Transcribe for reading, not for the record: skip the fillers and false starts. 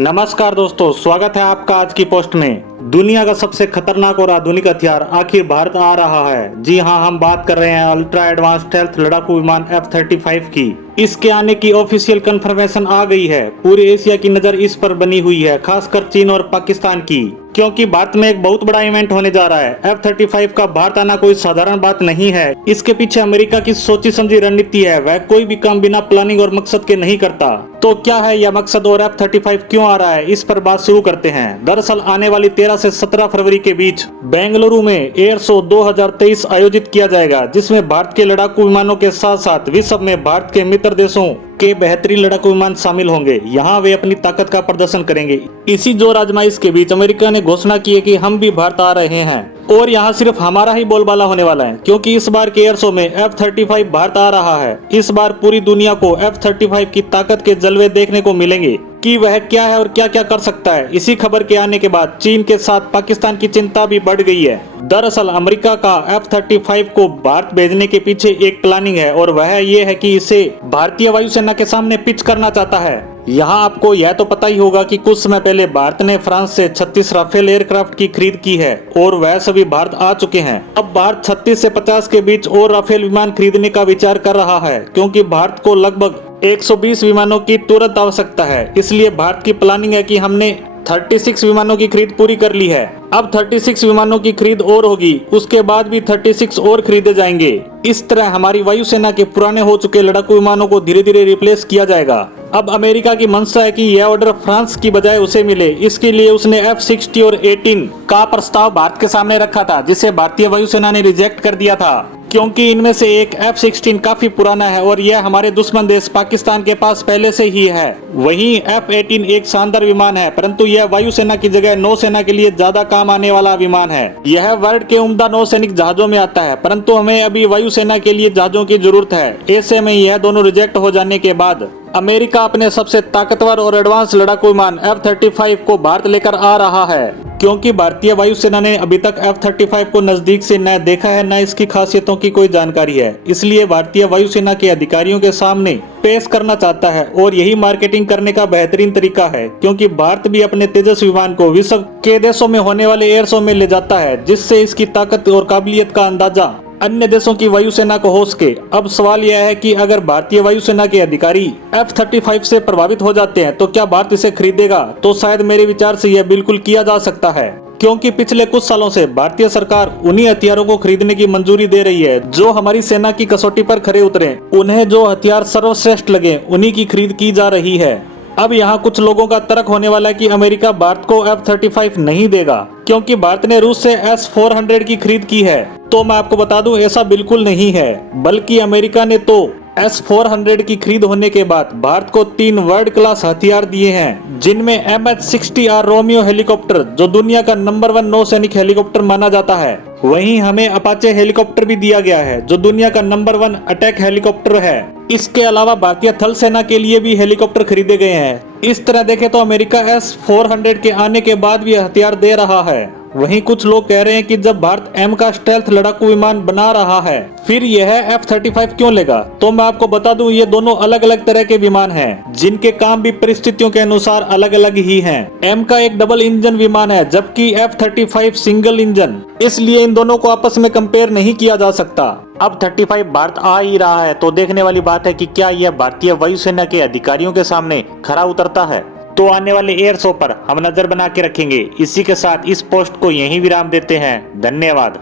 नमस्कार दोस्तों, स्वागत है आपका आज की पोस्ट में। दुनिया का सबसे खतरनाक और आधुनिक हथियार आखिर भारत आ रहा है। जी हां, हम बात कर रहे हैं अल्ट्रा एडवांस स्टेल्थ लड़ाकू विमान F-35 की। इसके आने की ऑफिशियल कंफर्मेशन आ गई है। पूरे एशिया की नजर इस पर बनी हुई है, खासकर चीन और पाकिस्तान की, क्योंकि भारत में एक बहुत बड़ा इवेंट होने जा रहा है। F-35 का भारत आना कोई साधारण बात नहीं है। इसके पीछे अमेरिका की सोची समझी रणनीति है। वह कोई भी काम बिना प्लानिंग और मकसद के नहीं करता। तो क्या है यह मकसद और F-35 क्यों आ रहा है, इस पर बात शुरू करते हैं। दरअसल आने वाली 13 से 17 फरवरी के बीच बेंगलुरु में एयर शो 2023 आयोजित किया जाएगा, जिसमें भारत के लड़ाकू विमानों के साथ साथ विश्व में भारत के मित्र देशों के बेहतरीन लड़ाकू विमान शामिल होंगे। यहाँ वे अपनी ताकत का प्रदर्शन करेंगे। इसी जोर आजमाइश के बीच अमेरिका ने घोषणा की है कि हम भी भारत आ रहे हैं और यहाँ सिर्फ हमारा ही बोलबाला होने वाला है, क्योंकि इस बार के एयर शो में F-35 भारत आ रहा है। इस बार पूरी दुनिया को F-35 की ताकत के जलवे देखने को मिलेंगे कि वह क्या है और क्या क्या कर सकता है। इसी खबर के आने के बाद चीन के साथ पाकिस्तान की चिंता भी बढ़ गई है। दरअसल अमेरिका का F-35 को भारत भेजने के पीछे एक प्लानिंग है और वह ये है कि इसे भारतीय वायुसेना के सामने पिच करना चाहता है। यहाँ आपको यह तो पता ही होगा कि कुछ समय पहले भारत ने फ्रांस से 36 राफेल एयरक्राफ्ट की खरीद की है और वह सभी भारत आ चुके हैं। अब भारत 36 से 50 के बीच और राफेल विमान खरीदने का विचार कर रहा है, क्योंकि भारत को लगभग 120 विमानों की तुरंत आवश्यकता है। इसलिए भारत की प्लानिंग है कि हमने 36 विमानों की खरीद पूरी कर ली है। अब 36 विमानों की खरीद और होगी, उसके बाद भी 36 और खरीदे जाएंगे। इस तरह हमारी वायुसेना के पुराने हो चुके लड़ाकू विमानों को धीरे धीरे रिप्लेस किया जाएगा। अब अमेरिका की मंशा है कि यह ऑर्डर फ्रांस की बजाय उसे मिले। इसके लिए उसने F-60 और 18 का प्रस्ताव भारत के सामने रखा था, जिसे भारतीय वायुसेना ने रिजेक्ट कर दिया था, क्योंकि इनमें से एक F-16 काफी पुराना है और यह हमारे दुश्मन देश पाकिस्तान के पास पहले से ही है। वहीं F-18 एक शानदार विमान है, परंतु यह वायुसेना की जगह नौसेना के लिए ज्यादा काम आने वाला विमान है। यह वर्ल्ड के उम्दा नौसैनिक जहाजों में आता है, परंतु हमें अभी वायुसेना के लिए जहाजों की जरूरत है। ऐसे में यह दोनों रिजेक्ट हो जाने के बाद अमेरिका अपने सबसे ताकतवर और एडवांस लड़ाकू विमान F-35 को भारत लेकर आ रहा है, क्योंकि भारतीय वायुसेना ने अभी तक F-35 को नजदीक से न देखा है, न इसकी खासियतों की कोई जानकारी है। इसलिए भारतीय वायुसेना के अधिकारियों के सामने पेश करना चाहता है और यही मार्केटिंग करने का बेहतरीन तरीका है, क्योंकि भारत भी अपने तेजस विमान को विश्व के देशों में होने वाले एयर शो में ले जाता है, जिससे इसकी ताकत और काबिलियत का अंदाजा अन्य देशों की वायुसेना को हो सके। अब सवाल यह है कि अगर भारतीय वायुसेना के अधिकारी F-35 से प्रभावित हो जाते हैं तो क्या भारत इसे खरीदेगा? तो शायद मेरे विचार से यह बिल्कुल किया जा सकता है, क्योंकि पिछले कुछ सालों से भारतीय सरकार उन्हीं हथियारों को खरीदने की मंजूरी दे रही है जो हमारी सेना की कसौटी पर खरे उतरे। उन्हें जो हथियार सर्वश्रेष्ठ लगे उन्हीं की खरीद की जा रही है। अब यहाँ कुछ लोगों का तर्क होने वाला है कि अमेरिका भारत को F-35 नहीं देगा, क्योंकि भारत ने रूस से S-400 की खरीद की है। तो मैं आपको बता दूं, ऐसा बिल्कुल नहीं है, बल्कि अमेरिका ने तो S-400 की खरीद होने के बाद भारत को 3 वर्ल्ड क्लास हथियार दिए हैं, जिनमें MH-60R रोमियो हेलीकॉप्टर, जो दुनिया का नंबर 1 नौसैनिक हेलीकॉप्टर माना जाता है। वहीं हमें अपाचे हेलीकॉप्टर भी दिया गया है, जो दुनिया का नंबर 1 अटैक हेलीकॉप्टर है। इसके अलावा भारतीय थल सेना के लिए भी हेलीकॉप्टर खरीदे गए हैं। इस तरह देखें तो अमेरिका S-400 के आने के बाद भी हथियार दे रहा है। वहीं कुछ लोग कह रहे हैं कि जब भारत M का स्टेल्थ लड़ाकू विमान बना रहा है, फिर यह F-35 क्यों लेगा? तो मैं आपको बता दूं, ये दोनों अलग अलग तरह के विमान हैं, जिनके काम भी परिस्थितियों के अनुसार अलग अलग ही हैं। M का एक डबल इंजन विमान है, जबकि F-35 सिंगल इंजन, इसलिए इन दोनों को आपस में कंपेयर नहीं किया जा सकता। अब 35 भारत आ ही रहा है, तो देखने वाली बात है कि क्या यह भारतीय वायुसेना के अधिकारियों के सामने खरा उतरता है। तो आने वाले एयर शो पर हम नजर बना के रखेंगे। इसी के साथ इस पोस्ट को यहीं विराम देते हैं। धन्यवाद।